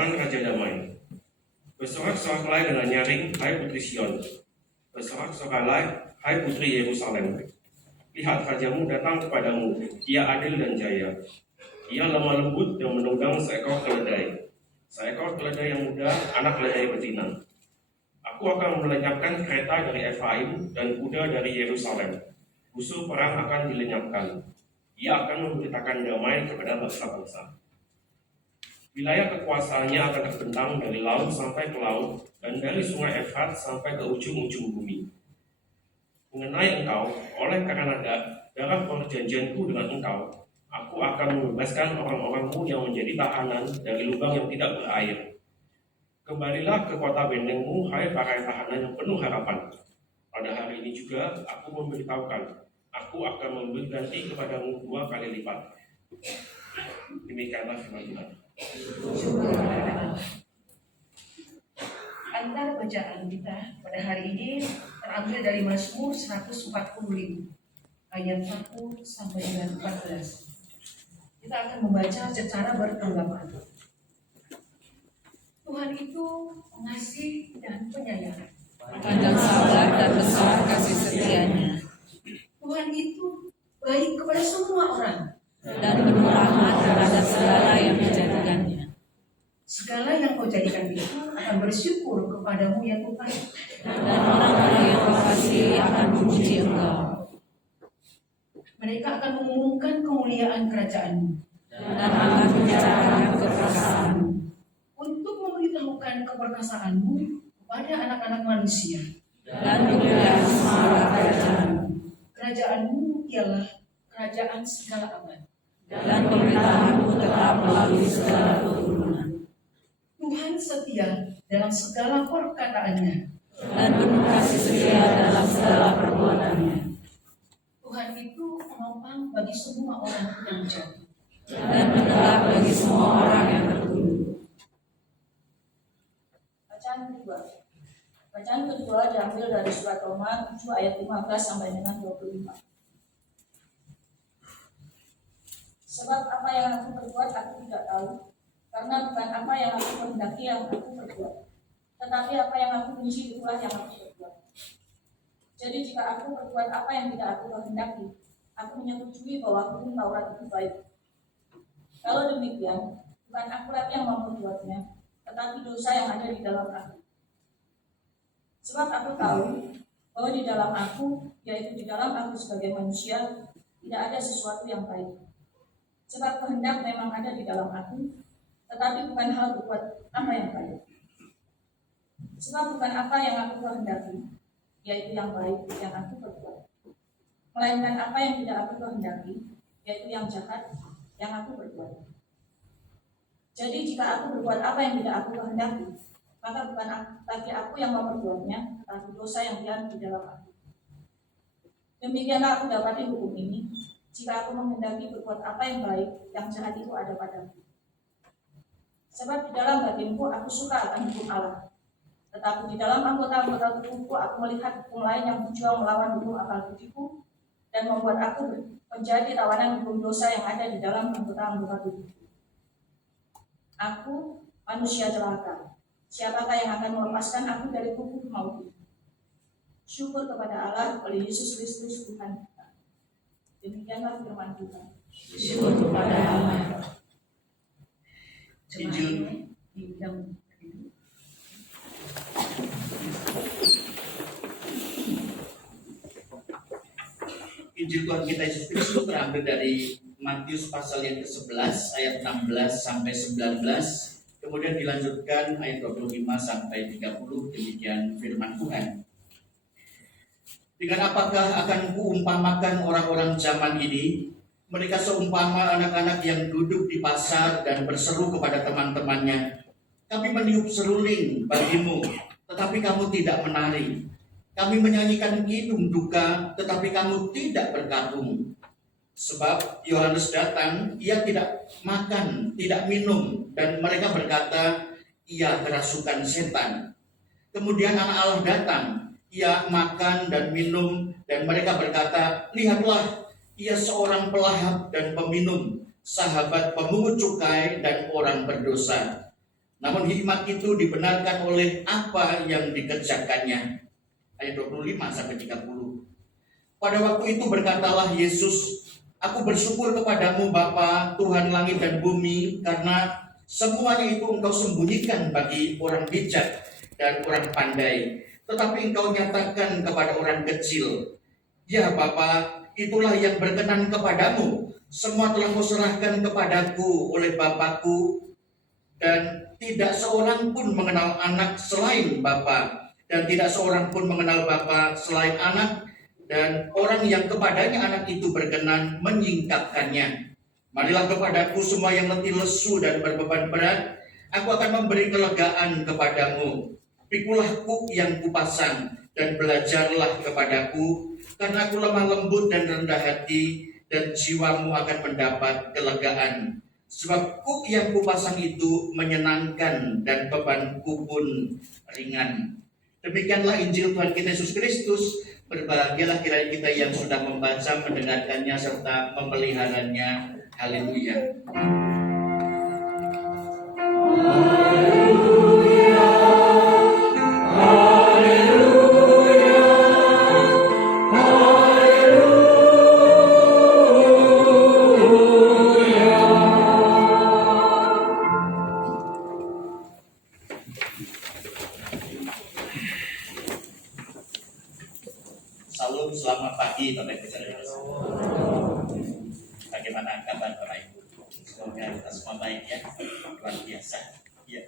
kedatangan Raja Damai. Bersorak-soraklah dengan nyaring, hai putri Sion. Bersorak-soraklah, hai putri Yerusalem. Lihat, rajamu datang kepadamu, ia adil dan jaya. Ia lemah lembut dan menunggang seekor keledai. Seekor keledai yang muda, anak keledai betina. Aku akan melenyapkan kereta dari Efraim dan kuda dari Yerusalem. Musuh perang akan dilenyapkan. Ia akan memberitakan damai kepada bangsa-bangsa. Wilayah kekuasaannya akan terbentang dari laut sampai ke laut dan dari sungai Efrat sampai ke ujung-ujung bumi. Mengenai engkau, oleh karena darah perjanjianku dengan engkau, aku akan membebaskan orang-orangmu yang menjadi tahanan dari lubang yang tidak berair. Kembalilah ke kota bentengmu, hai para tahanan yang penuh harapan. Pada hari ini juga aku memberitahukan, aku akan memberi ganti kepadamu 2 kali lipat. Demikianlah firman Tuhan. Antara bacaan kita pada hari ini terambil dari Mazmur 145 ayat 1 sampai dengan 14. Kita akan membaca secara bertanggapan. Tuhan itu pengasih dan penyayang, Panjang sabar dan besar kasih setianya, Tuhan itu baik kepada semua orang. dan penuh rahmat terhadap segala yang dijadikannya. Segala yang kau jadikan itu akan bersyukur kepadamu ya Tuhan. Dan orang-orang yang kau kasih akan memuji engkau. Mereka akan mengumumkan kemuliaan kerajaan-Mu Dan akan membicarakan kekuasaan-Mu. untuk memberitahukan keperkasaan-Mu kepada anak-anak manusia. Dan memuliakan semua kerajaan-Mu. Kerajaan-Mu ialah kerajaan segala abad. Dan pemerintahan-Mu tetap melalui segala keturunan. Tuhan setia dalam segala perkataannya. Dan penuh kasih setia dalam segala perbuatannya. Tuhan itu penopang bagi semua orang yang jatuh. Dan penyerah bagi semua orang yang tertunduk. Bacaan kedua diambil dari surat Roma 7 ayat 15 sampai dengan 25. Sebab apa yang aku perbuat aku tidak tahu, karena bukan apa yang aku kehendaki yang aku perbuat, tetapi apa yang aku benci itulah yang aku perbuat. Jadi jika aku berbuat apa yang tidak aku kehendaki, aku menyetujui bahwa hukum Taurat itu baik. Kalau demikian, bukan aku lagi yang memperbuatnya, tetapi dosa yang ada di dalam aku. Sebab aku tahu bahwa di dalam aku, yaitu di dalam aku sebagai manusia, tidak ada sesuatu yang baik. Sebab kehendak memang ada di dalam aku, tetapi bukan hal berbuat apa yang baik. Sebab bukan apa yang aku kehendaki, yaitu yang baik yang aku perbuat, melainkan apa yang tidak aku kehendaki, yaitu yang jahat yang aku perbuat. Jadi jika aku berbuat apa yang tidak aku kehendaki, maka bukan lagi aku yang memperbuatnya, tetapi dosa yang diam di dalam aku. Demikianlah aku dapati hukum ini, jika aku menghendaki berbuat apa yang baik, yang jahat itu ada padaku. Sebab di dalam batinku aku suka akan hukum Allah, tetapi di dalam anggota-anggota tubuhku aku melihat hukum lain yang berjuang melawan hukum akal budiku dan membuat aku menjadi tawanan hukum dosa yang ada di dalam anggota-anggota tubuhku. Aku manusia celaka. Siapakah yang akan melepaskan aku dari hukum maut ini? Syukur kepada Allah oleh Yesus Kristus Tuhan kita. Demikianlah firman Tuhan. Syukur kepada Allah. Injil Injil Tuhan kita Yesus Kristus terambil dari Matius pasal yang ke-11 ayat 16 sampai 19, kemudian dilanjutkan ayat 25 sampai 30. Demikian firman Tuhan. Dengan apakah akan kuumpamakan orang-orang zaman ini? Mereka seumpama anak-anak yang duduk di pasar dan berseru kepada teman-temannya, kami meniup seruling bagimu, tetapi kamu tidak menari. Kami menyanyikan kidung duka, tetapi kamu tidak berkabung. Sebab Yohanes datang, ia tidak makan, tidak minum, dan mereka berkata, ia kerasukan setan. Kemudian anak Allah datang, ia makan dan minum, dan mereka berkata, lihatlah, ia seorang pelahap dan peminum, sahabat pemungut cukai dan orang berdosa. Namun hikmat itu dibenarkan oleh apa yang dikerjakannya. Ayat 25 sampai 30. Pada waktu itu berkatalah Yesus, "Aku bersyukur kepadamu Bapa, Tuhan langit dan bumi, karena semuanya itu engkau sembunyikan bagi orang bijak dan orang pandai, tetapi engkau nyatakan kepada orang kecil. Ya Bapa, itulah yang berkenan kepadamu. Semua telah kau serahkan kepadaku oleh Bapakku, dan tidak seorang pun mengenal anak selain Bapa, dan tidak seorang pun mengenal Bapa selain anak, dan orang yang kepadanya anak itu berkenan menyingkapkannya. Marilah kepadaku semua yang letih lesu dan berbeban berat, aku akan memberi kelegaan kepadamu. Pikulah kuk yang kupasang dan belajarlah kepadaku, karena aku lemah lembut dan rendah hati, dan jiwamu akan mendapat kelegaan. Sebab kuk yang kupasang itu menyenangkan dan bebanku pun ringan." Demikianlah Injil Tuhan kita Yesus Kristus. Berbahagialah kiranya kita yang sudah membaca, mendengarkannya, serta memeliharanya. Haleluya. Salam, selamat pagi Bapak Ibu saudara. Bagaimana kabar Bapak Ibu? Semoga kita semua baik ya, luar biasa. Ya.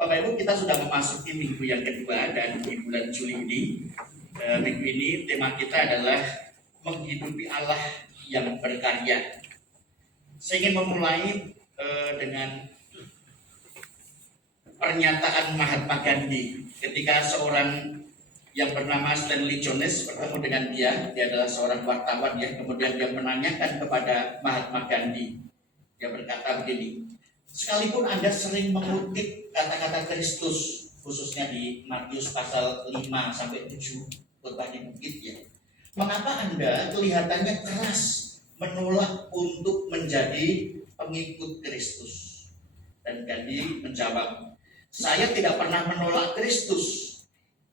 Bapak Ibu, kita sudah memasuki minggu yang kedua, dan di bulan Juli ini, minggu ini tema kita adalah menghidupi Allah yang berkarya. Saya ingin memulai dengan pernyataan Mahatma Gandhi ketika seorang yang bernama Stanley Jones bertemu dengan dia adalah seorang wartawan ya, kemudian dia menanyakan kepada Mahatma Gandhi. Dia berkata begini, "Sekalipun Anda sering mengutip kata-kata Kristus, khususnya di Matius pasal 5 sampai 7 khotbah di bukit ya, mengapa Anda kelihatannya keras menolak untuk menjadi pengikut Kristus?" Dan Gandhi menjawab, "Saya tidak pernah menolak Kristus.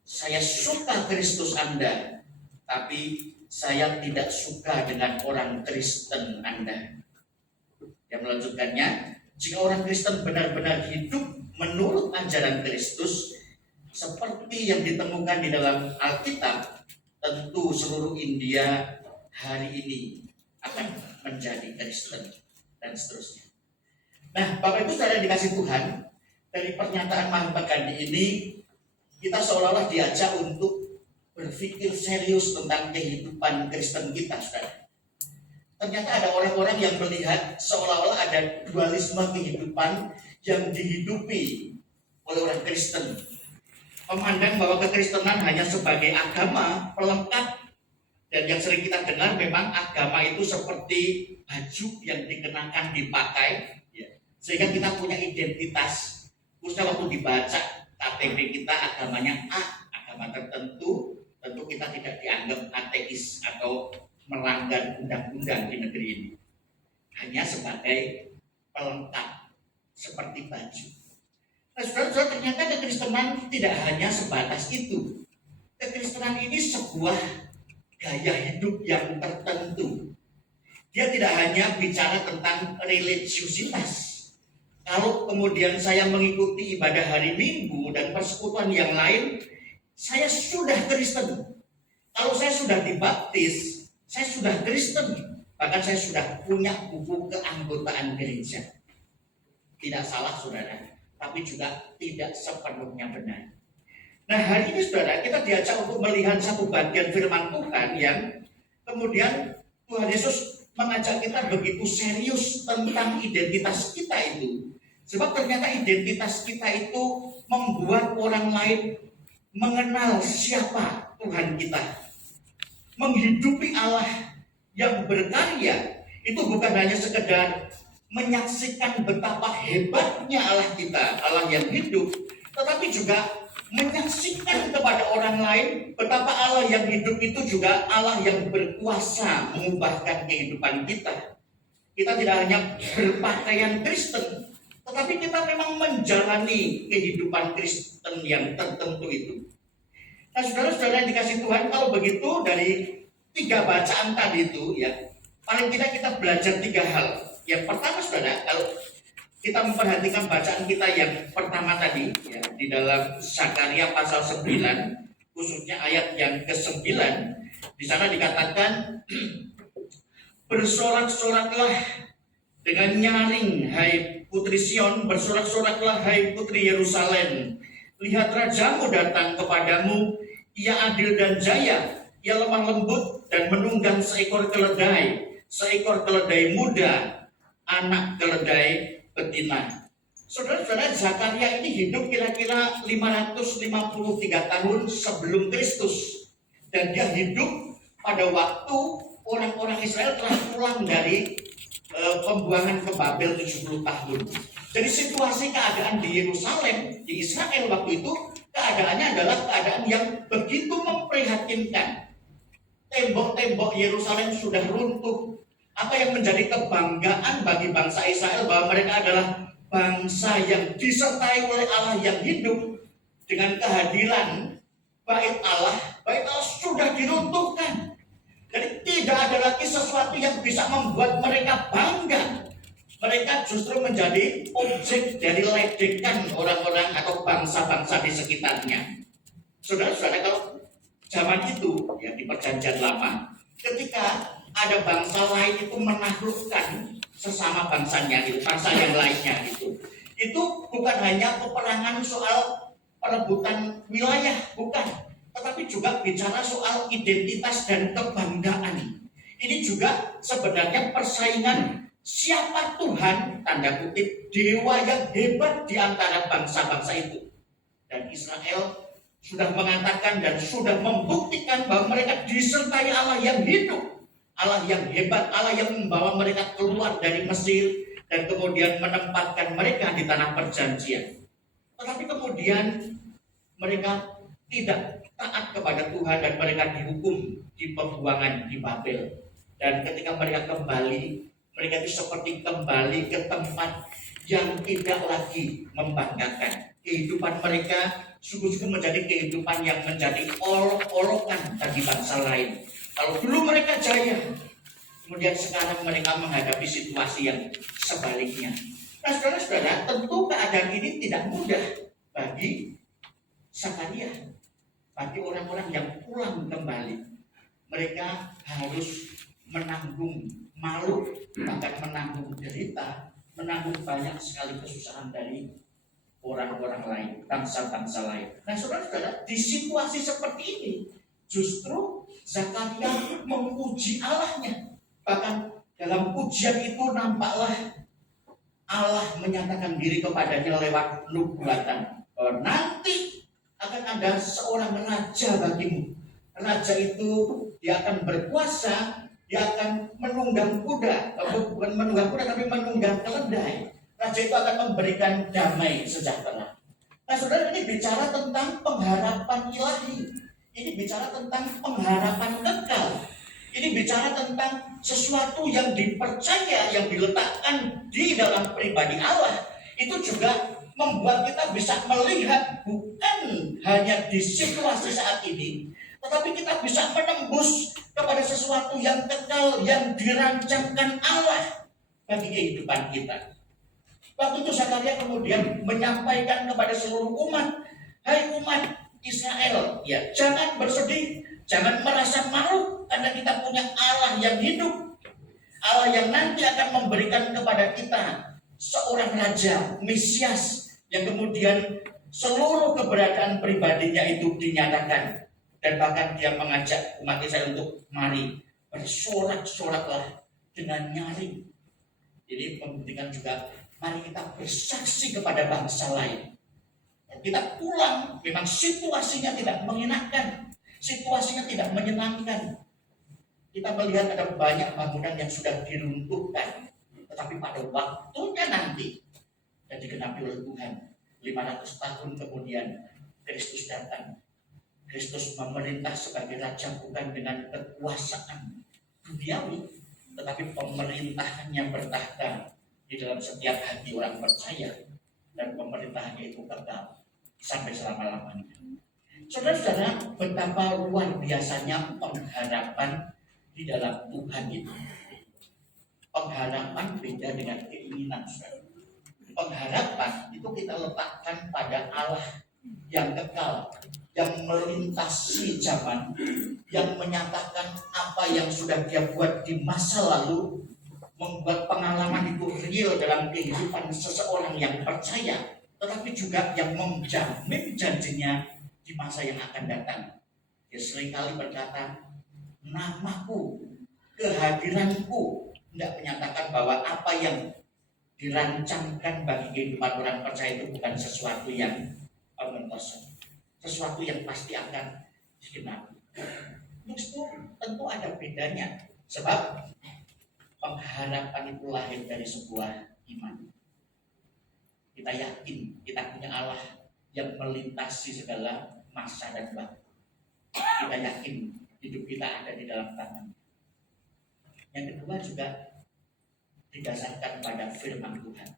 Saya suka Kristus Anda, tapi saya tidak suka dengan orang Kristen Anda." Yang melanjutkannya, jika orang Kristen benar-benar hidup menurut ajaran Kristus seperti yang ditemukan di dalam Alkitab, tentu seluruh India hari ini akan menjadi Kristen, dan seterusnya. Nah, Bapak Ibu saudara dikasih Tuhan, dari pernyataan Mahatma Gandhi ini kita seolah-olah diajak untuk berpikir serius tentang kehidupan Kristen kita, saudara. Ternyata ada orang-orang yang melihat seolah-olah ada dualisme kehidupan yang dihidupi oleh orang Kristen. Memandang bahwa kekristenan hanya sebagai agama pelengkap, dan yang sering kita dengar memang agama itu seperti baju yang dikenakan, dipakai, ya, sehingga kita punya identitas. Khususnya waktu dibaca KTP kita agamanya A, agama tertentu, tentu kita tidak dianggap ateis atau melanggar undang-undang di negeri ini. Hanya sebagai pelengkap, seperti baju. Nah, saudara-saudara, ternyata kekristenan tidak hanya sebatas itu. Kekristenan ini sebuah gaya hidup yang tertentu. Dia tidak hanya bicara tentang religiusitas. Kalau kemudian saya mengikuti ibadah hari Minggu dan persekutuan yang lain, saya sudah Kristen. Kalau saya sudah dibaptis, saya sudah Kristen. Bahkan saya sudah punya buku keanggotaan gereja. Tidak salah saudara, tapi juga tidak sepenuhnya benar. Nah, hari ini saudara, kita diajak untuk melihat satu bagian firman Tuhan yang kemudian Tuhan Yesus mengajak kita begitu serius tentang identitas kita itu. Sebab ternyata identitas kita itu membuat orang lain mengenal siapa Tuhan kita. Menghidupi Allah yang berkarya itu bukan hanya sekedar menyaksikan betapa hebatnya Allah kita, Allah yang hidup, tetapi juga menyaksikan kepada orang lain betapa Allah yang hidup itu juga Allah yang berkuasa mengubahkan kehidupan kita. Kita tidak hanya berpakaian Kristen, Tetapi kita memang menjalani kehidupan Kristen yang tertentu itu. Nah, saudara-saudara yang dikasih Tuhan, kalau begitu dari 3 bacaan tadi itu ya, paling tidak kita belajar 3 hal. Yang pertama, saudara, kalau kita memperhatikan bacaan kita yang pertama tadi ya, di dalam Zakaria pasal 9, khususnya ayat yang ke-9, di sana dikatakan bersorak-soraklah dengan nyaring, hai putri Sion, bersorak-soraklah hai putri Yerusalem. Lihat rajamu datang kepadamu, ia adil dan jaya, ia lemah lembut dan menunggang seekor keledai muda, anak keledai betina. Saudara-saudara, Zakaria ini hidup kira-kira 553 tahun sebelum Kristus. Dan dia hidup pada waktu orang-orang Israel telah pulang dari pembuangan ke Babel 70 tahun. Jadi situasi keadaan di Yerusalem, di Israel waktu itu, keadaannya adalah keadaan yang begitu memprihatinkan. Tembok-tembok Yerusalem sudah runtuh. Apa yang menjadi kebanggaan bagi bangsa Israel bahwa mereka adalah bangsa yang disertai oleh Allah yang hidup, dengan kehadiran bait Allah sudah diruntuhkan. Jadi tidak ada lagi sesuatu yang bisa membuat mereka bangga. Mereka justru menjadi objek dari ledekan orang-orang atau bangsa-bangsa di sekitarnya. Saudara-saudara, kalau zaman itu ya, di Perjanjian Lama, ketika ada bangsa lain itu menaklukkan sesama bangsanya, itu bangsa yang lainnya, itu bukan hanya peperangan soal perebutan wilayah, bukan, tetapi juga bicara soal identitas dan kebanggaan. Ini juga sebenarnya persaingan siapa Tuhan, tanda kutip, dewa yang hebat di antara bangsa-bangsa itu. Dan Israel sudah mengatakan dan sudah membuktikan bahwa mereka disertai Allah yang hidup, Allah yang hebat, Allah yang membawa mereka keluar dari Mesir dan kemudian menempatkan mereka di tanah perjanjian. Tetapi kemudian mereka tidak taat kepada Tuhan dan mereka dihukum di pembuangan di Babel. Dan ketika mereka kembali, mereka itu seperti kembali ke tempat yang tidak lagi membanggakan. Kehidupan mereka sungguh-sungguh menjadi kehidupan yang menjadi olok-olokan bagi bangsa lain. Kalau dulu mereka jaya, kemudian sekarang mereka menghadapi situasi yang sebaliknya. Nah, saudara-saudara, tentu keadaan ini tidak mudah bagi Zakaria, bagi orang-orang yang pulang kembali. Mereka harus menanggung malu, bahkan menanggung derita, menanggung banyak sekali kesusahan dari orang-orang lain, bangsa-bangsa lain. Nah, saudara-saudara, di situasi seperti ini, justru Zakaria memuji Allahnya. Bahkan dalam pujian itu nampaklah Allah menyatakan diri kepadanya lewat nubuatan. Nanti akan ada seorang raja bagimu. Raja itu dia akan berkuasa, dia akan menunggang kuda, bukan menunggang kuda tapi menunggang keledai. Raja itu akan memberikan damai sejahtera. Nah, saudara, ini bicara tentang pengharapan ilahi. Ini bicara tentang pengharapan kekal. Ini bicara tentang sesuatu yang dipercaya, yang diletakkan di dalam pribadi Allah. Itu juga membuat kita bisa melihat bukan hanya di situasi saat ini, tetapi kita bisa menembus kepada sesuatu yang kekal, yang dirancangkan Allah bagi kehidupan kita. Waktu itu Zakaria kemudian menyampaikan kepada seluruh umat, hai umat Israel, ya, jangan bersedih, jangan merasa malu, karena kita punya Allah yang hidup, Allah yang nanti akan memberikan kepada kita seorang raja, Mesias, yang kemudian seluruh keberadaan pribadinya itu dinyatakan. Dan bahkan dia mengajak umat Israel untuk mari bersorak-soraklah dengan nyaring. Ini membuktikan juga, mari kita bersaksi kepada bangsa lain. Kita pulang, memang situasinya tidak mengenakan, situasinya tidak menyenangkan. Kita melihat ada banyak bangunan yang sudah diruntuhkan, tetapi pada waktunya nanti dan digenapi oleh Tuhan, 500 tahun kemudian Kristus datang. Kristus memerintah sebagai raja bukan dengan kekuasaan duniawi, tetapi pemerintahannya bertahta di dalam setiap hati orang percaya, dan pemerintahannya itu kekal sampai selama-lamanya. Saudara-saudara, betapa luar biasanya pengharapan di dalam Tuhan itu. Pengharapan beda dengan keinginan, saudara. Pengharapan itu kita letakkan pada Allah yang kekal, yang melintasi zaman, yang menyatakan apa yang sudah Dia buat di masa lalu, membuat pengalaman itu real dalam kehidupan seseorang yang percaya, tetapi juga yang menjamin janjinya di masa yang akan datang. Dia seringkali berkata, namaku, kehadiranku, tidak menyatakan bahwa apa yang dirancangkan bagi kehidupan orang percaya itu bukan sesuatu yang mentosan, sesuatu yang pasti akan digenapi. Justru tentu ada bedanya, sebab pengharapan itu lahir dari sebuah iman. Kita yakin kita punya Allah yang melintasi segala masa dan waktu. Kita yakin hidup kita ada di dalam tangan. Yang kedua juga didasarkan pada firman Tuhan.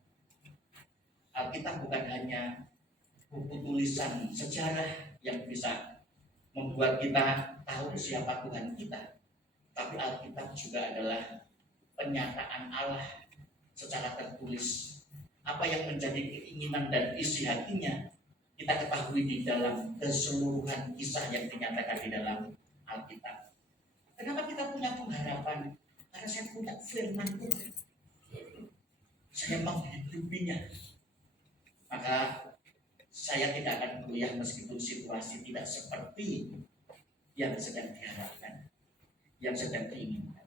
Alkitab bukan hanya buku tulisan sejarah yang bisa membuat kita tahu siapa Tuhan kita, tapi Alkitab juga adalah penyataan Allah secara tertulis. Apa yang menjadi keinginan dan isi hatinya kita ketahui di dalam keseluruhan kisah yang dinyatakan di dalam Alkitab. Kenapa kita punya pengharapan? Karena saya punya firman Tuhan. Saya menghidupinya. Maka saya tidak akan goyah meskipun situasi tidak seperti yang sedang diharapkan, yang sedang diinginkan.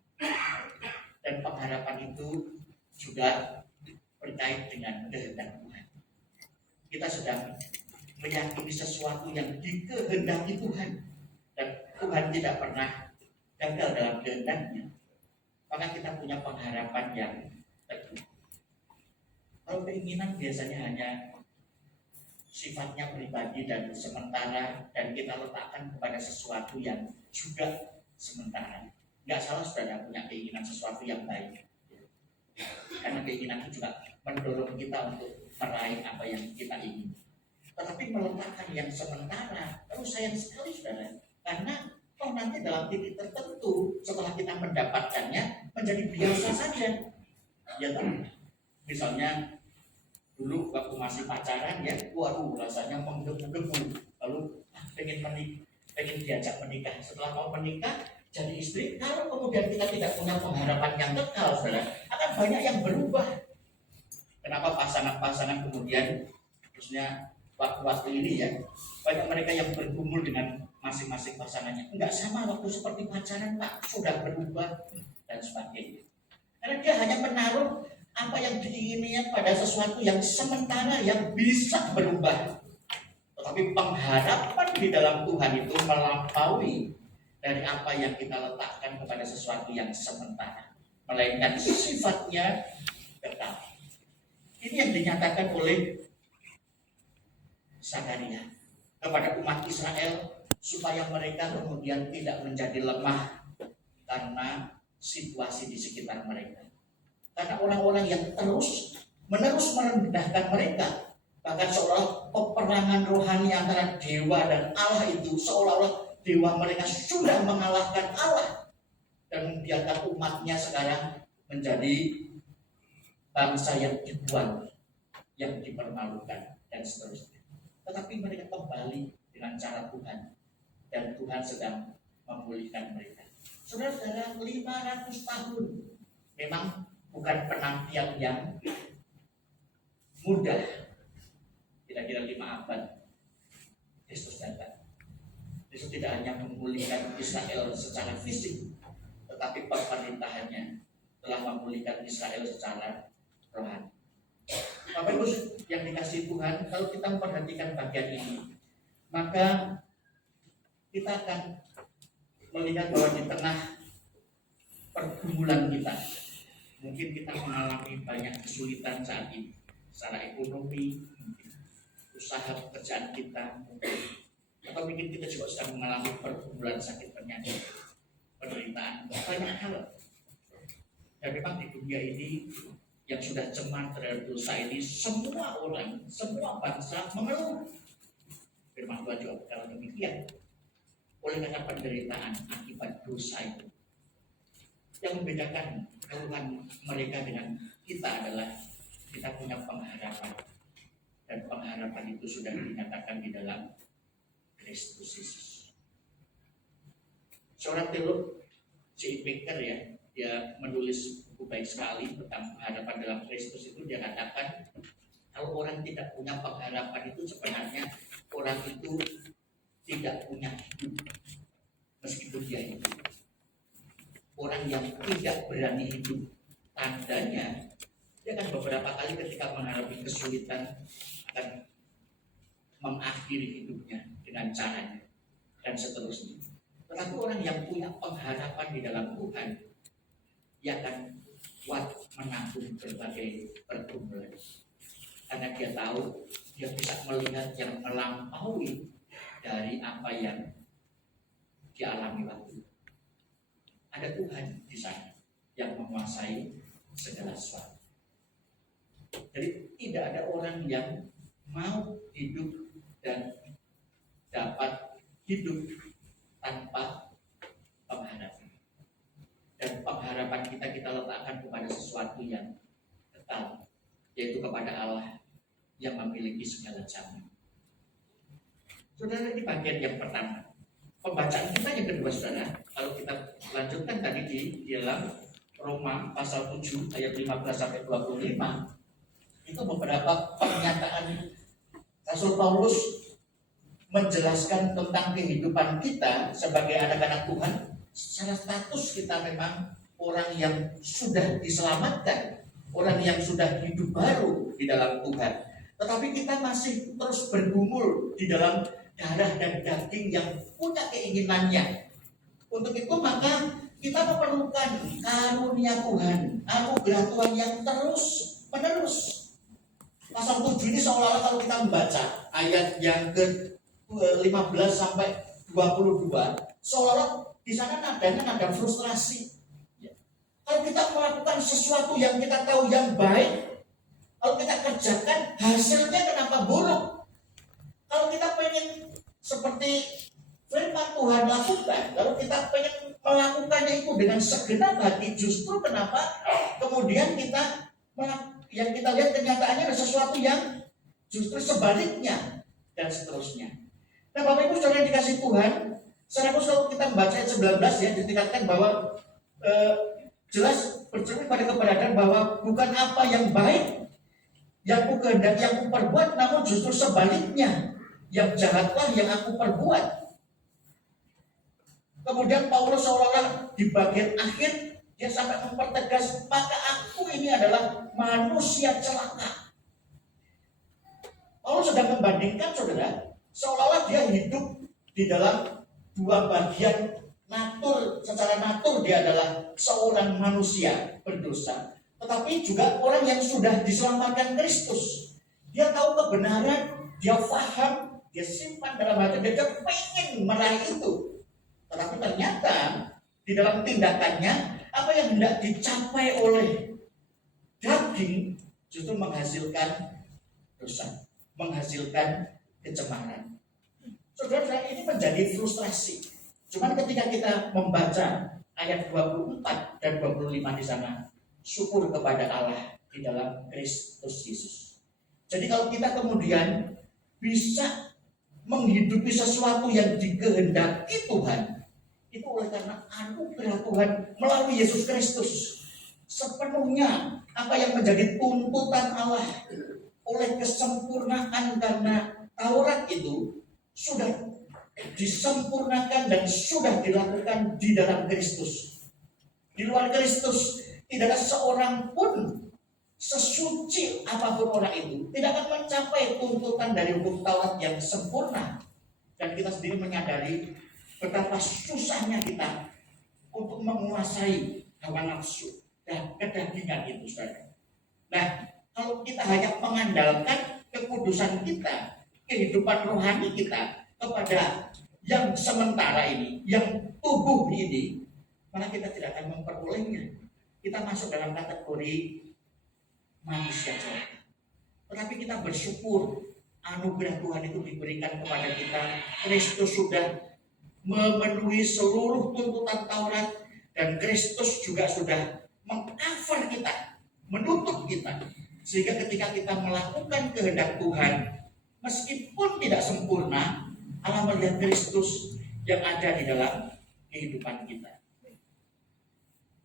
Dan pengharapan itu juga berkait dengan kehendak Tuhan. Kita sedang meyakini sesuatu yang dikehendaki Tuhan, dan Tuhan tidak pernah gagal dalam kehendaknya. Maka kita punya pengharapan yang teguh. Kalau keinginan biasanya hanya sifatnya pribadi dan sementara, dan kita letakkan kepada sesuatu yang juga sementara. Nggak salah saudara punya keinginan sesuatu yang baik, karena keinginan itu juga mendorong kita untuk meraih apa yang kita ingin. Tetapi meletakkan yang sementara, terus sayang sekali saudara, karena nanti dalam titik tertentu setelah kita mendapatkannya menjadi biasa saja. Ya kan? Misalnya dulu waktu masih pacaran ya, waduh rasanya menggebu-gebu, lalu pengen diajak menikah. Setelah mau menikah jadi istri, kalau kemudian kita tidak punya pengharapan yang kekal, saudara, akan banyak yang berubah. Kenapa pasangan-pasangan kemudian, terusnya waktu ini ya, banyak mereka yang bergumul dengan masing-masing pasangannya. Enggak sama waktu seperti pacaran, Pak, sudah berubah dan sebagainya. Karena dia hanya menaruh apa yang diingininya pada sesuatu yang sementara yang bisa berubah. Tetapi pengharapan di dalam Tuhan itu melampaui dari apa yang kita letakkan kepada sesuatu yang sementara, melainkan sifatnya kekal. Ini yang dinyatakan oleh Zakaria kepada umat Israel, supaya mereka kemudian tidak menjadi lemah karena situasi di sekitar mereka. Karena orang-orang yang terus-menerus merendahkan mereka, bahkan seolah peperangan rohani antara dewa dan Allah itu, seolah-olah dewa mereka sudah mengalahkan Allah dan membiarkan umatnya sekarang menjadi bangsa yang dibuang, yang dipermalukan dan seterusnya. Tetapi mereka kembali dengan cara Tuhan, dan Tuhan sedang memulihkan mereka. Saudara-saudara, 500 tahun memang bukan penantian yang mudah. Kira-kira 5 abad Kristus datang. Kristus tidak hanya memulihkan Israel secara fisik, tetapi pemerintahannya telah memulihkan Israel secara rohani. Bapak Ibu yang dikasihi Tuhan, kalau kita memperhatikan bagian ini, maka kita akan melihat bahwa di tengah pergumulan kita, mungkin kita mengalami banyak kesulitan saat ini, secara ekonomi, usaha pekerjaan kita, atau mungkin kita juga sedang mengalami pergumulan sakit penyakit, penderitaan, banyak hal. Dan memang di dunia ini yang sudah cemar terhadap dosa ini, semua orang, semua bangsa mengeluh. Firman Tuhan juga berkata demikian. Oleh karena penderitaan akibat dosa itu, yang membedakan keluhan mereka dengan kita adalah kita punya pengharapan, dan pengharapan itu sudah dinyatakan di dalam Kristus Yesus. Seorang teolog C.I. Baker ya, dia menulis buku baik sekali tentang pengharapan dalam Kristus itu. Dia katakan kalau orang tidak punya pengharapan itu sebenarnya orang itu tidak punya hidup meskipun dia hidup. Orang yang tidak berani hidup, tandanya dia kan beberapa kali ketika menghadapi kesulitan akan mengakhiri hidupnya dengan caranya dan seterusnya. Tetapi orang yang punya pengharapan di dalam Tuhan, dia akan kuat menanggung berbagai pergumulan. Karena dia tahu, dia bisa melihat yang melampaui dari apa yang dialami waktu. Ada Tuhan di sana yang menguasai segala sesuatu. Jadi tidak ada orang yang mau hidup dan dapat hidup tanpa pengharapan. Dan pengharapan kita letakkan kepada sesuatu yang kekal, yaitu kepada Allah yang memiliki segala zaman. Saudara, ini bagian yang pertama. Pembacaan kita yang kedua, saudara, kalau kita lanjutkan tadi di dalam Roma pasal 7 ayat 15 sampai 25, itu beberapa pernyataan Rasul Paulus menjelaskan tentang kehidupan kita sebagai anak-anak Tuhan. Secara status kita memang orang yang sudah diselamatkan, orang yang sudah hidup baru di dalam Tuhan. Tetapi kita masih terus bergumul di dalam darah dan daging yang punya keinginannya. Untuk itu maka kita memerlukan karunia Tuhan, anugerah Tuhan yang terus menerus. Pasal 7 ini seolah-olah kalau kita membaca ayat yang ke 15 sampai 22, seolah-olah di sana nadanya nada frustrasi. Kalau kita melakukan sesuatu yang kita tahu yang baik, kalau kita kerjakan, hasilnya kenapa buruk? Kalau kita pengen seperti firman Tuhan lakukan, kalau kita pengen melakukannya itu dengan segenap hati, justru kenapa kemudian yang kita lihat kenyataannya ada sesuatu yang justru sebaliknya dan seterusnya. Nah, Bapak Ibu Saudara yang dikasih Tuhan, secara khusus kalau kita membaca ayat 19 ya, ditingkatkan bahwa jelas bercermin pada keberadaan bahwa bukan apa yang baik yang ku kehendaki yang ku perbuat, namun justru sebaliknya, yang jahatlah yang aku perbuat. Kemudian Paulus seolah-olah di bagian akhir dia sampai mempertegas, maka aku ini adalah manusia celaka. Paulus sedang membandingkan, saudara, seolah-olah dia hidup di dalam dua bagian natur. Secara natur dia adalah seorang manusia berdosa, tetapi juga orang yang sudah diselamatkan Kristus. Dia tahu kebenaran, dia paham, dia simpan dalam hati, dia pengen meraih itu. Tetapi ternyata di dalam tindakannya, apa yang hendak dicapai oleh daging justru menghasilkan dosa, menghasilkan kecemaran. Saudara, ini menjadi frustrasi. Cuman ketika kita membaca ayat 24 dan 25 di sana, syukur kepada Allah di dalam Kristus Yesus. Jadi kalau kita kemudian bisa menghidupi sesuatu yang dikehendaki Tuhan, itu oleh karena anugerah Tuhan melalui Yesus Kristus. Sepenuhnya apa yang menjadi tuntutan Allah oleh kesempurnaan, karena Taurat itu sudah disempurnakan dan sudah dilakukan di dalam Kristus. Di luar Kristus tidak ada seorang pun, sesuci apapun orang itu, tidak akan mencapai tuntutan dari hukum Taurat yang sempurna. Dan kita sendiri menyadari betapa susahnya kita untuk menguasai hawa nafsu dan kedagingan itu, saudara. Nah, kalau kita hanya mengandalkan kekudusan kita, kehidupan rohani kita kepada yang sementara ini, yang tubuh ini, maka kita tidak akan memperolehnya. Kita masuk dalam kategori manusia celaka. Tetapi kita bersyukur anugerah Tuhan itu diberikan kepada kita. Kristus sudah memenuhi seluruh tuntutan Taurat, dan Kristus juga sudah mengcover kita, menutup kita, sehingga ketika kita melakukan kehendak Tuhan, meskipun tidak sempurna, Allah melihat Kristus yang ada di dalam kehidupan kita.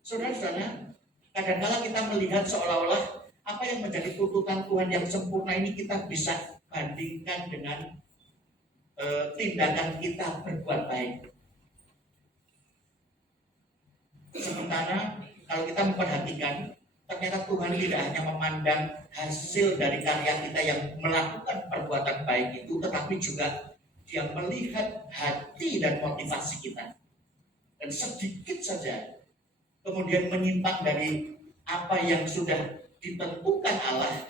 Saudara-saudara, kadang-kala kita melihat seolah-olah apa yang menjadi tuntutan Tuhan yang sempurna ini kita bisa bandingkan dengan tindakan kita berbuat baik. Sementara kalau kita memperhatikan, ternyata Tuhan tidak hanya memandang hasil dari karya kita yang melakukan perbuatan baik itu, tetapi juga Dia melihat hati dan motivasi kita. Dan sedikit saja kemudian menyimpang dari apa yang sudah ditentukan Allah,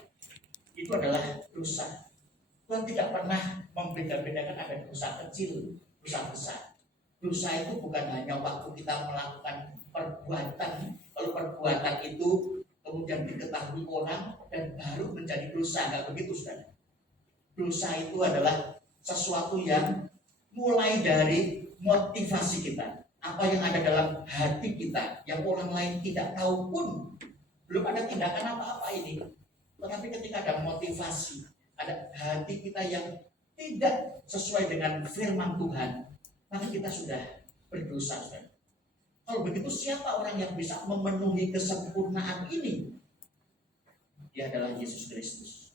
itu adalah dosa. Tuhan tidak pernah membeda-bedakan ada dosa kecil, dosa besar. Dosa itu bukan hanya waktu kita melakukan perbuatan, kalau perbuatan itu kemudian diketahui orang dan baru menjadi dosa, nggak begitu, saudara. Dosa itu adalah sesuatu yang mulai dari motivasi kita, apa yang ada dalam hati kita, yang orang lain tidak tahu pun, belum ada tindakan apa-apa ini, tetapi ketika ada motivasi, ada hati kita yang tidak sesuai dengan firman Tuhan, maka kita sudah berdosa, saudara. Kalau begitu, siapa orang yang bisa memenuhi kesempurnaan ini? Dia adalah Yesus Kristus.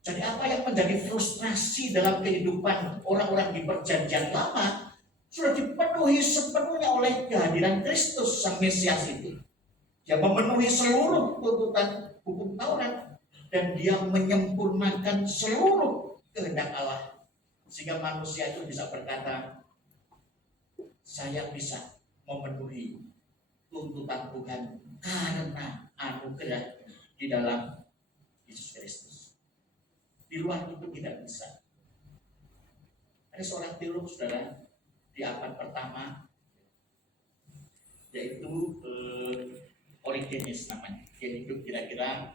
Jadi apa yang menjadi frustrasi dalam kehidupan orang-orang di perjanjian lama sudah dipenuhi sepenuhnya oleh kehadiran Kristus Sang Mesias itu. Dia memenuhi seluruh tuntutan hukum Taurat dan Dia menyempurnakan seluruh kehendak Allah, sehingga manusia itu bisa berkata, saya bisa memenuhi tuntutan Tuhan karena anugerah di dalam Yesus Kristus. Di luar itu tidak bisa. Ada seorang teolog, saudara, di abad pertama, yaitu Origenes namanya. Dia hidup kira-kira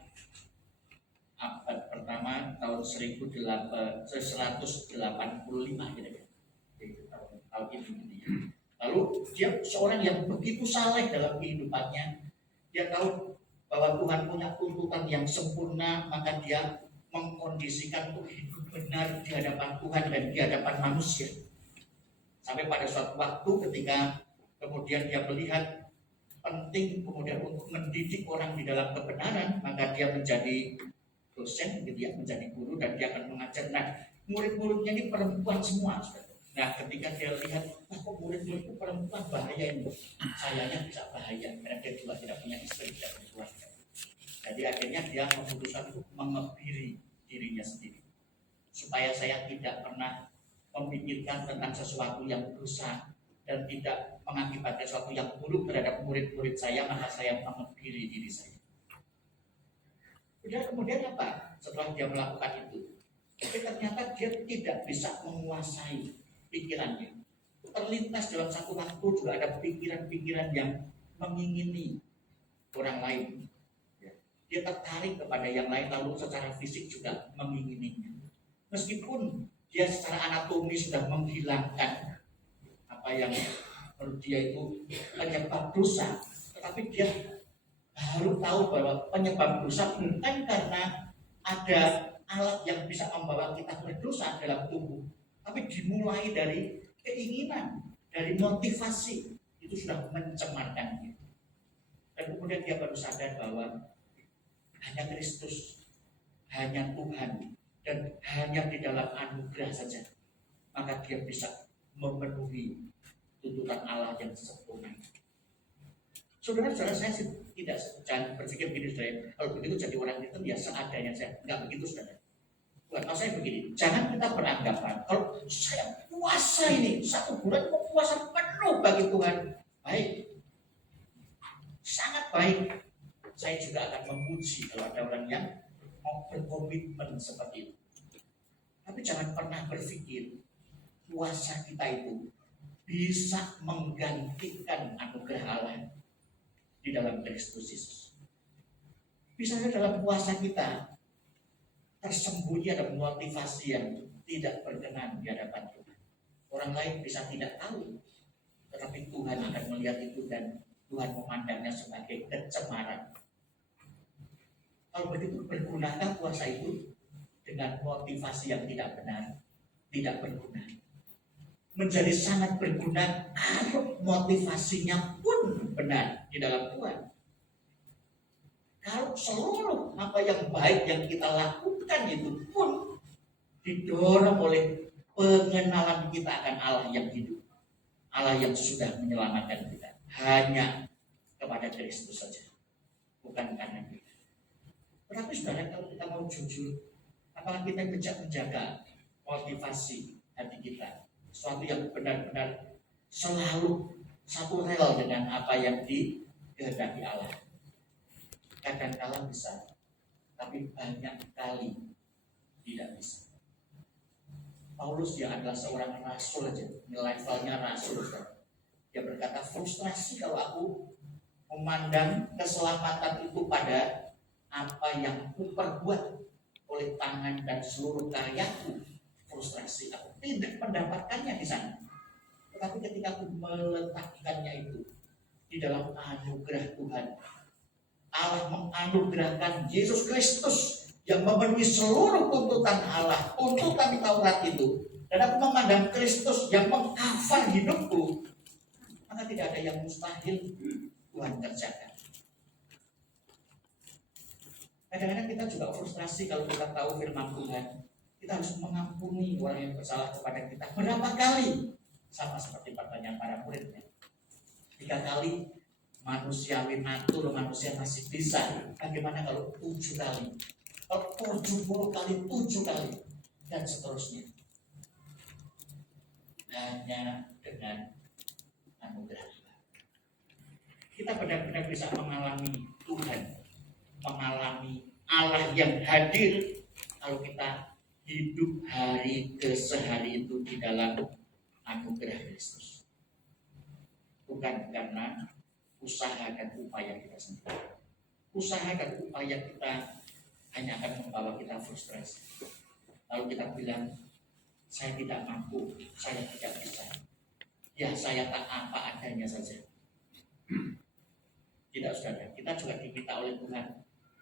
abad pertama tahun 185 kira-kira. Tahun ini. Lalu dia seorang yang begitu saleh dalam kehidupannya. Dia tahu bahwa Tuhan punya tuntutan yang sempurna, maka dia mengkondisikan untuk hidup benar di hadapan Tuhan dan di hadapan manusia. Sampai pada suatu waktu ketika kemudian dia melihat penting kemudian untuk mendidik orang di dalam kebenaran, maka dia menjadi dosen, dia menjadi guru, dan dia akan mengajar. Nah, murid-muridnya ini perempuan semua. Nah, ketika dia lihat, kok murid-muridku perempuan, bahaya ini. Sayanya bisa bahaya, karena dia juga tidak punya istri, tidak punya keluarga. Jadi akhirnya dia memutuskan untuk mengebiri dirinya sendiri, supaya saya tidak pernah memikirkan tentang sesuatu yang dosa dan tidak mengakibatkan sesuatu yang buruk terhadap murid-murid saya, maka saya mengebiri diri saya. Kemudian apa? Setelah dia melakukan itu, tapi ternyata dia tidak bisa menguasai pikirannya. Terlintas dalam satu waktu juga ada pikiran-pikiran yang mengingini orang lain. Dia tertarik kepada yang lain, lalu secara fisik juga mengingininya. Meskipun dia secara anatomi sudah menghilangkan apa yang menurut dia itu penyebab dosa, tetapi dia baru tahu bahwa penyebab dosa bukan karena ada alat yang bisa membawa kita berdosa dalam tubuh, tapi dimulai dari keinginan, dari motivasi, itu sudah mencemarkannya. Dan kemudian dia baru sadar bahwa hanya Kristus, hanya Tuhan, dan hanya di dalam anugerah saja, maka dia bisa memenuhi tuntutan Allah yang sempurna. Saudara-saudara, saya tidak jangan berpikir begini, saudara. Kalau begitu jadi orang itu ya seadanya, saya nggak begitu, saudara. Bukan, kalau saya begini, jangan kita beranggapan kalau saya puasa ini 1 bulan mau puasa penuh bagi Tuhan, baik, sangat baik. Saya juga akan memuji kalau ada orang yang mau berkomitmen seperti itu. Tapi jangan pernah berpikir puasa kita itu bisa menggantikan anugerah Allah di dalam Kristus Yesus. Bisa saja dalam puasa kita tersembunyi ada motivasi yang tidak berkenan di hadapan Tuhan. Orang lain bisa tidak tahu, tetapi Tuhan akan melihat itu dan Tuhan memandangnya sebagai kecemaran. Kalau begitu, bergunakah puasa itu? Dengan motivasi yang tidak benar, tidak berguna. Menjadi sangat berguna kalau motivasinya pun benar di dalam Tuhan. Kalau seluruh apa yang baik yang kita lakukan itu pun didorong oleh pengenalan kita akan Allah yang hidup, Allah yang sudah menyelamatkan kita, hanya kepada Kristus saja, bukan karena kita. Tetapi saudara, kalau kita mau jujur, apakah kita bisa menjaga motivasi hati kita, sesuatu yang benar-benar selalu satu rel dengan apa yang dikehendaki Allah? Kadang-kala bisa, tapi banyak kali tidak bisa. Paulus yang adalah seorang rasul aja, levelnya rasul. Dia berkata, frustrasi kalau aku memandang keselamatan itu pada apa yang aku perbuat oleh tangan dan seluruh karyaku. Frustrasi, aku tidak mendapatkannya di sana. Tetapi ketika aku meletakkannya itu di dalam anugerah Tuhan, Allah menganugerahkan Yesus Kristus yang memenuhi seluruh tuntutan Allah, tuntutan Taurat itu, dan aku memandang Kristus yang mengcover hidupku, maka tidak ada yang mustahil Tuhan kerjakan. Kadang-kadang kita juga frustrasi kalau kita tahu firman Tuhan, kita harus mengampuni orang yang bersalah kepada kita. Berapa kali? Sama seperti pertanyaan para muridnya. 3 kali. Manusiawi natur, manusia masih bisa. Bagaimana kalau 7 kali? Kalau 70 kali, 7 kali, dan seterusnya. Hanya dengan anugerah Tuhan. Kita benar-benar bisa mengalami Tuhan, mengalami Allah yang hadir kalau kita hidup hari ke sehari itu di dalam anugerah Kristus. Bukan karena usaha dan upaya kita sendiri. Usaha dan upaya kita hanya akan membawa kita frustrasi. Lalu kita bilang, saya tidak mampu, saya tidak bisa. Ya, saya tak apa adanya saja. Tidak, saudara. Kita juga diminta oleh Tuhan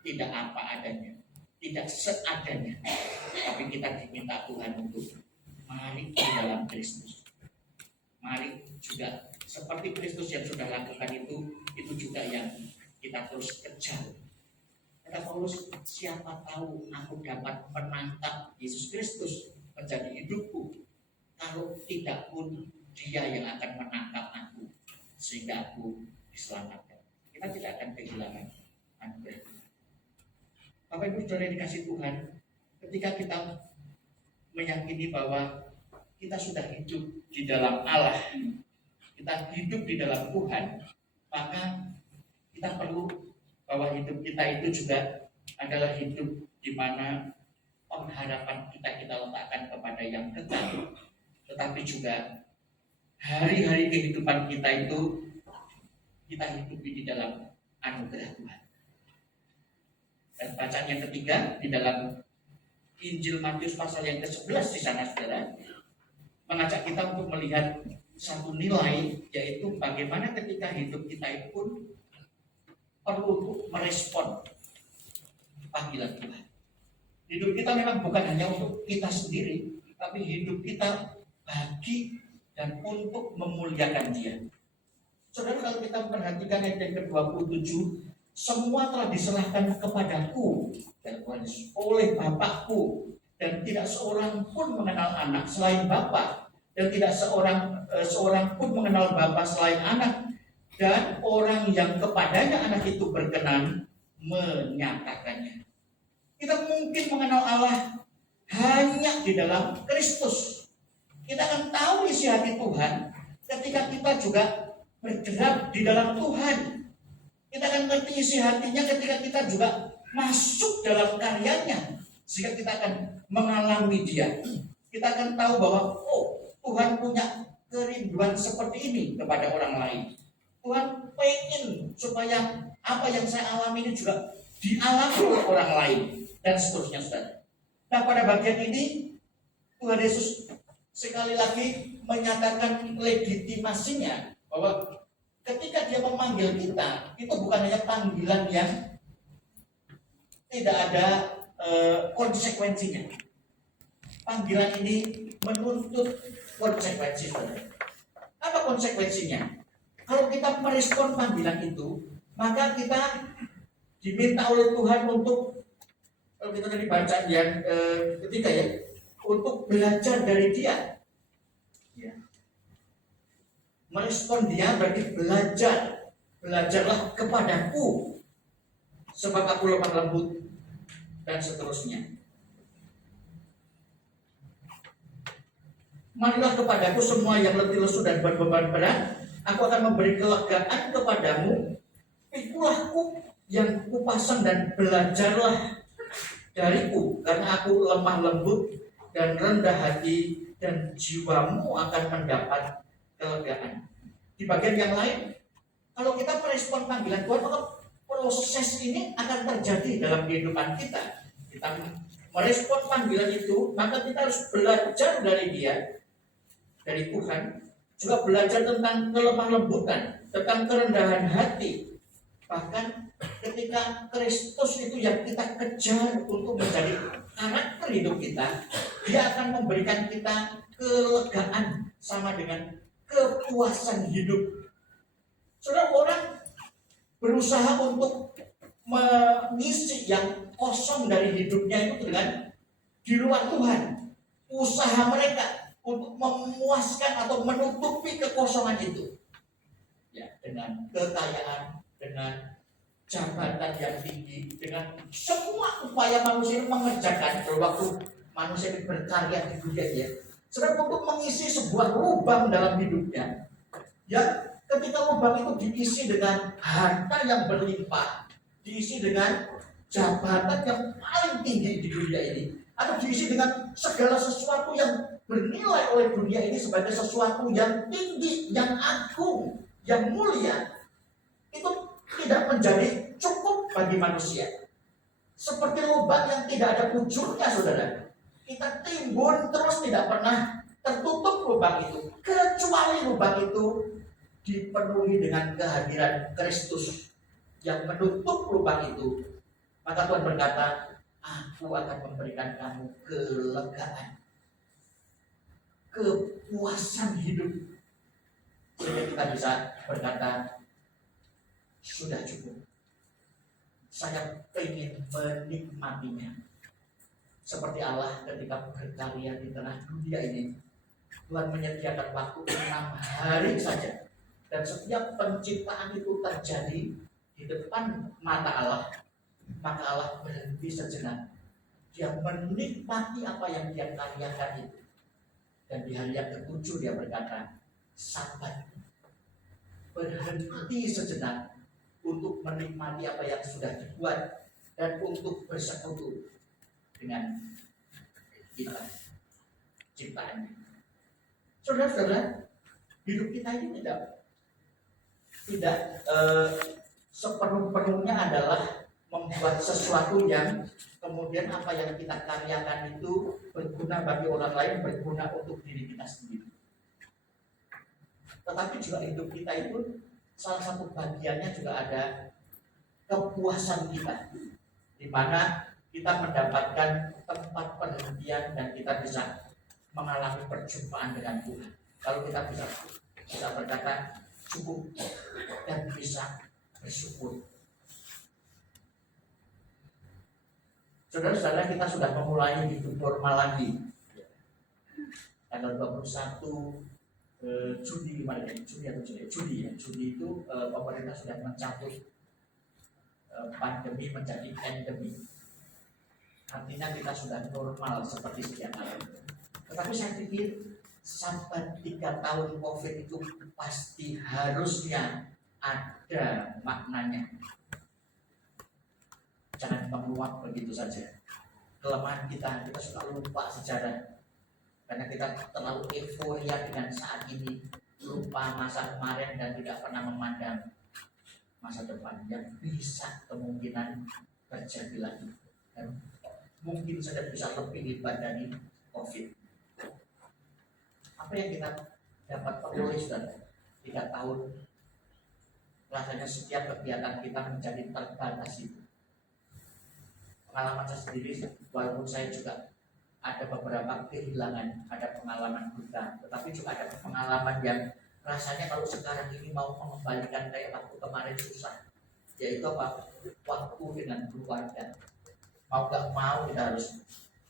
tidak apa adanya, tidak seadanya. Tapi kita diminta Tuhan untuk mari di dalam Kristus. Mari juga seperti Kristus yang sudah lakukan itu juga yang kita terus kejar. Kata Paulus, siapa tahu aku dapat menangkap Yesus Kristus menjadi hidupku. Kalau tidak pun Dia yang akan menangkap aku sehingga aku diselamatkan. Kita tidak akan kehilangan anugerah. Bapak Ibu Saudara yang dikasih Tuhan, ketika kita meyakini bahwa kita sudah hidup di dalam Allah, kita hidup di dalam Tuhan, maka kita perlu bahwa hidup kita itu juga adalah hidup di mana pengharapan kita letakkan kepada yang kekal, tetapi juga hari-hari kehidupan kita itu kita hidupi di dalam anugerah Tuhan. Dan bacaan yang ketiga di dalam Injil Matius pasal yang ke-11 di sana, saudara, mengajak kita untuk melihat satu nilai, yaitu bagaimana ketika hidup kita itu pun perlu untuk merespon panggilan Tuhan. Hidup kita memang bukan hanya untuk kita sendiri, tapi hidup kita bagi dan untuk memuliakan Dia. Saudara, kalau kita perhatikan ayat yang ke-27, semua telah diserahkan kepadaku oleh Bapakku, dan tidak seorang pun mengenal anak selain Bapa, dan tidak seorang pun mengenal Bapa selain anak, dan orang yang kepadanya anak itu berkenan menyatakannya. Kita mungkin mengenal Allah hanya di dalam Kristus. Kita akan tahu isi hati Tuhan ketika kita juga bergerak di dalam Tuhan. Kita akan ngerti isi hatinya ketika kita juga masuk dalam karyanya, sehingga kita akan mengalami Dia. Kita akan tahu bahwa Tuhan punya kerinduan seperti ini kepada orang lain. Tuhan pengen supaya apa yang saya alami ini juga dialami oleh orang lain, dan seterusnya, saudara. Nah, pada bagian ini Tuhan Yesus sekali lagi menyatakan legitimasinya bahwa ketika dia memanggil kita, itu bukan hanya panggilan yang tidak ada konsekuensinya. Panggilan ini menuntut konsekuensi, saudara. Apa konsekuensinya? Kalau kita merespon panggilan itu, maka kita diminta oleh Tuhan untuk, kalau kita tadi bacaan yang ketiga ya, untuk belajar dari Dia. Ya. Merespon Dia berarti belajar. Belajarlah kepadaku, sebab aku lemah lembut, dan seterusnya. Marilah kepadaku semua yang letih lesu dan berbeban berat, aku akan memberi kelegaan kepadamu. Pikulahku yang kupasang dan belajarlah dariku, karena aku lemah lembut dan rendah hati, dan jiwamu akan mendapat kelegaan. Di bagian yang lain, kalau kita merespon panggilan Tuhan, maka proses ini akan terjadi dalam kehidupan kita. Kita merespon panggilan itu, maka kita harus belajar dari Dia, dari Tuhan, juga belajar tentang kelemah lembutan, tentang kerendahan hati. Bahkan ketika Kristus itu yang kita kejar untuk menjadi karakter hidup kita, Dia akan memberikan kita kelegaan sama dengan kepuasan hidup. Saudara, orang berusaha untuk mengisi yang kosong dari hidupnya itu dengan di luar Tuhan. Usaha mereka untuk memuaskan atau menutupi kekosongan itu, ya, dengan kekayaan, dengan jabatan yang tinggi, dengan semua upaya manusia ini mengerjakan waktu manusia ini berkarya di dunia ya, sedang untuk mengisi sebuah lubang dalam hidupnya. Ya, ketika lubang itu diisi dengan harta yang berlimpah, diisi dengan jabatan yang paling tinggi di dunia ini, atau diisi dengan segala sesuatu yang bernilai oleh dunia ini sebagai sesuatu yang tinggi, yang agung, yang mulia, itu tidak menjadi cukup bagi manusia. Seperti lubang yang tidak ada ujungnya, saudara. Kita timbun terus tidak pernah tertutup lubang itu, kecuali lubang itu dipenuhi dengan kehadiran Kristus yang menutup lubang itu. Maka Tuhan berkata, aku akan memberikan kamu kelegaan, kepuasan hidup, sehingga kita bisa berkata, sudah cukup. Saya ingin menikmatinya. Seperti Allah ketika berkarya di tengah dunia ini, Tuhan menyediakan waktu 6 hari saja, dan setiap penciptaan itu terjadi di depan mata Allah. Maka Allah berhenti sejenak. Dia menikmati apa yang Dia karyakan itu. Dan di hari yang ke-7 Dia berkata, sabat. Berhenti sejenak untuk menikmati apa yang sudah dibuat dan untuk bersekutu dengan kita, ciptaannya. Saudara-saudara, hidup kita ini tidak sepenuh-penuhnya adalah membuat sesuatu yang kemudian apa yang kita karyakan itu berguna bagi orang lain, berguna untuk diri kita sendiri. Tetapi juga hidup kita itu salah satu bagiannya juga ada kepuasan kita, di mana kita mendapatkan tempat perhentian dan kita bisa mengalami perjumpaan dengan Tuhan. Kalau kita bisa berkata cukup dan bisa bersyukur. Saudara-saudara, kita sudah memulai hidup normal lagi. Tanggal 21 Juni kemarin, Juni itu pemerintah sudah mencabut pandemi menjadi endemi. Artinya kita sudah normal seperti sedia kala. Tetapi saya pikir sampai 3 tahun COVID itu pasti harusnya ada maknanya. Jangan meluap begitu saja. Kelemahan kita suka lupa sejarah. Karena kita terlalu euforia dengan saat ini, lupa masa kemarin dan tidak pernah memandang masa depan yang bisa kemungkinan terjadi lagi. Dan mungkin saja bisa lebih hebat dari COVID. Apa yang kita dapat peroleh sudah 3 tahun, rasanya setiap kegiatan kita menjadi terbatas itu. Pengalaman saya sendiri, walaupun saya juga ada beberapa kehilangan, ada pengalaman duka, tetapi juga ada pengalaman yang rasanya kalau sekarang ini mau mengembalikan kayak waktu kemarin susah, yaitu apa? Waktu dengan keluarga. Mau gak mau kita harus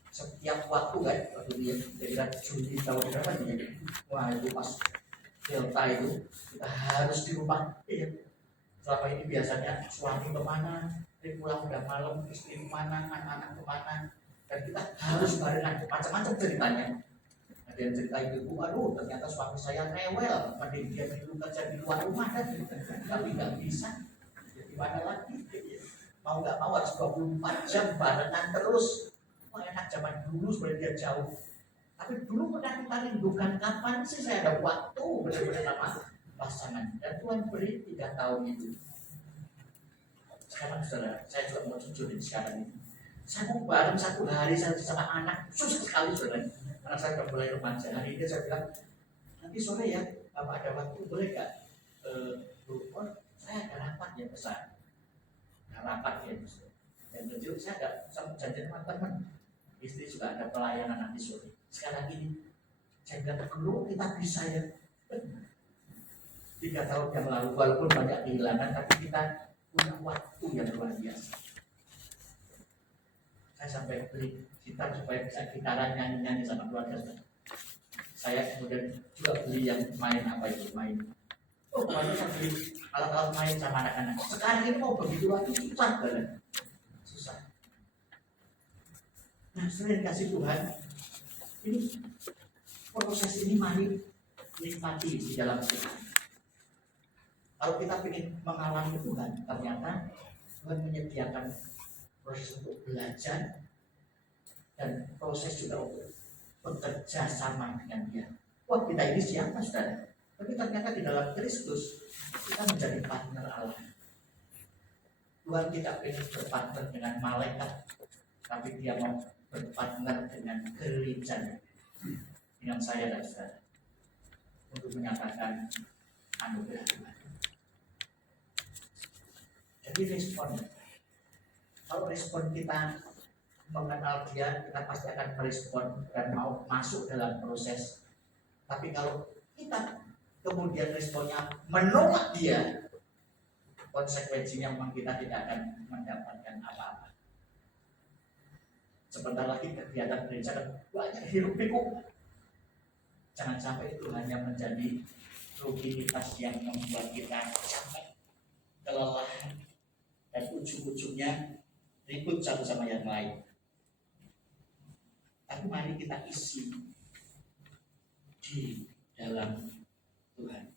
setiap waktu kan, waktu dia dari Juli tahun berapa nih? Wah itu pas Delta itu kita harus di rumah. Selama ini biasanya suami kemana, pulang udah malam, istri kemana, anak-anak kemana, dan kita harus barengan macam-macam ceritanya. Ada yang cerita itu, aduh ternyata suami saya rewel, mending dia dulu kerja di luar rumah kan, tapi nggak bisa. Gimana lagi? Mau nggak mau harus 24 jam barengan terus. Wah enak zaman dulu sebenarnya dia jauh. Tapi dulu pernah kita rindukan kapan sih saya ada waktu benar-benar sama pasangan. Dan Tuhan beri 3 tahun itu. Sekarang saudara, saya juga mau jujur sekarang ini. Saya mau bareng 1 hari saya sama anak, susah sekali saudara. Karena saya udah mulai remaja. Hari ini saya bilang, nanti sore ya, Bapak ada waktu boleh nggak? Saya ada rapat ya besar. Rapat ya besar. Dan kecil saya ada sama janjian sama teman. Istri juga ada pelayanan nanti sore. Sekarang ini, saya bilang dulu kita bisa ya. 3 tahun yang lalu, walaupun banyak kehilangan, tapi kita punya waktu yang luar biasa. Saya sampai beli gitar supaya bisa gitaran nyanyi-nyanyi sama keluarga saya. Kemudian juga beli yang main apa itu main. Oh, kemarin saya beli alat-alat main sama anak-anak. Sekarang ini mau begitu lagi susah banget. Susah. Nah, selain kasih Tuhan, ini proses ini mari nikmati di dalam Tuhan. Kalau kita ingin mengalami Tuhan, ternyata Tuhan menyediakan proses untuk belajar dan proses juga untuk bekerja sama dengan Dia. Wah, kita ini siapa, saudara? Tapi ternyata di dalam Kristus kita menjadi partner Allah. Tuhan tidak ingin berpartner dengan malaikat, tapi Dia mau berpartner dengan gereja, dengan saya dan saudara, untuk menyatakan anugerah Tuhan. Jadi respon, kalau respon kita mengenal Dia, kita pasti akan merespon dan mau masuk dalam proses. Tapi kalau kita kemudian responnya menolak Dia, konsekuensinya memang kita tidak akan mendapatkan apa-apa. Sebentar lagi kegiatan gereja kan banyak hiruk pikuk. Jangan sampai itu hanya menjadi rutinitas yang membuat kita capek, kelelahan, dan ujung-ujungnya ribut satu sama yang lain. Tapi mari kita isi di dalam Tuhan.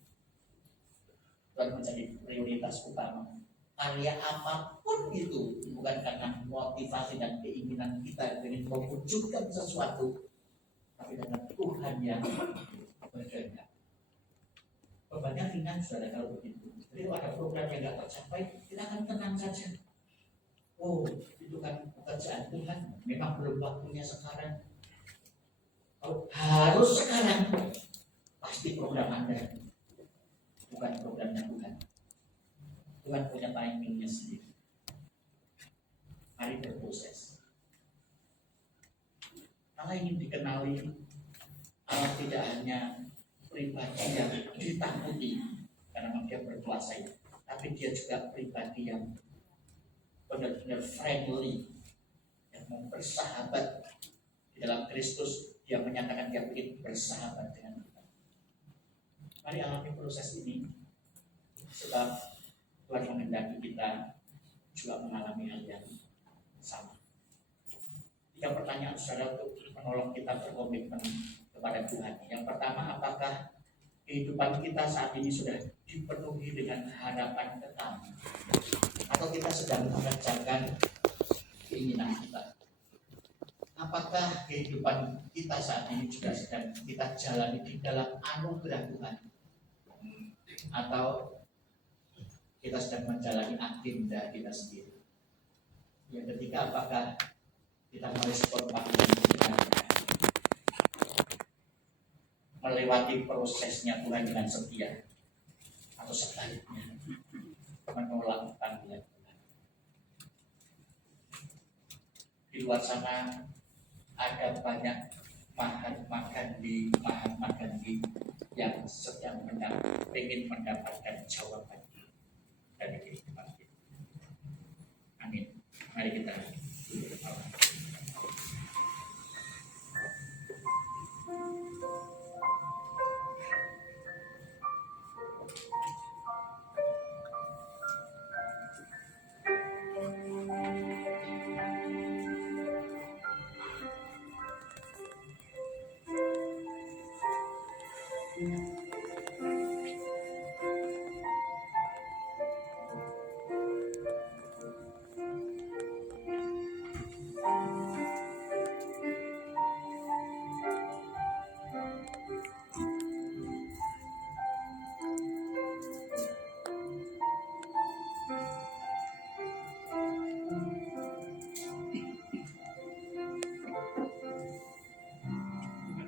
Tuhan menjadi prioritas utama. Karya apapun itu bukan karena motivasi dan keinginan kita ingin mewujudkan sesuatu, tapi karena Tuhan yang berkehendak. Bebannya ringan saudara kalau begitu. Jadi kalau ada program yang tidak tercapai, kita akan tenang saja. Oh, itu kan pekerjaan Tuhan. Memang belum waktunya sekarang. Kalau harus sekarang, pasti program Anda, bukan programnya Tuhan. Tuhan punya timingnya sendiri. Mari berproses. Allah ingin dikenali, Allah tidak hanya pribadi yang ditakuti karena Dia berkuasa, tapi Dia juga pribadi yang benar-benar friendly, yang mau bersahabat. Di dalam Kristus Dia menyatakan Dia ingin bersahabat dengan kita. Mari alami proses ini, sebab Tuhan menghendaki kita juga mengalami hal yang sama. 3 pertanyaan saudara untuk menolong kita berkomitmen kepada Tuhan. Yang pertama, apakah kehidupan kita saat ini sudah dipenuhi dengan harapan kekal, atau kita sedang mengerjakan keinginan kita? Apakah kehidupan kita saat ini juga sedang kita jalani di dalam anugerah Tuhan, atau kita sedang menjalani agenda kita sendiri? Yang ketiga, apakah kita merespon panggilan Tuhan melewati prosesnya Tuhan dengan setia, atau sebaliknya menolak panggilan Tuhan. Di luar sana ada banyak Mahatma Gandhi yang sedang ingin mendapatkan jawaban dari kehidupan kita. Amin. Mari kita berdoa.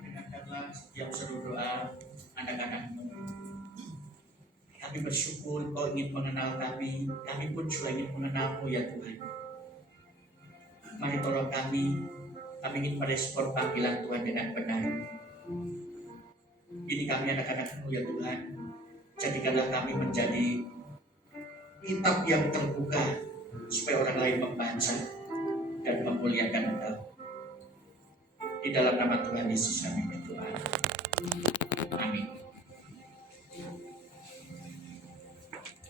Dengarkanlah setiap seru doa anak-anakmu. Kami bersyukur Kau ingin mengenal kami pun juga ingin mengenal-Mu ya Tuhan. Mari tolong kami ingin merespon panggilan Tuhan dengan benar. Ini kami anak-anak-Mu ya Tuhan. Jadikanlah kami menjadi kitab yang terbuka supaya orang lain membaca dan memuliakan Engkau. Di dalam nama Tuhan Yesus kami berdoa. Amin.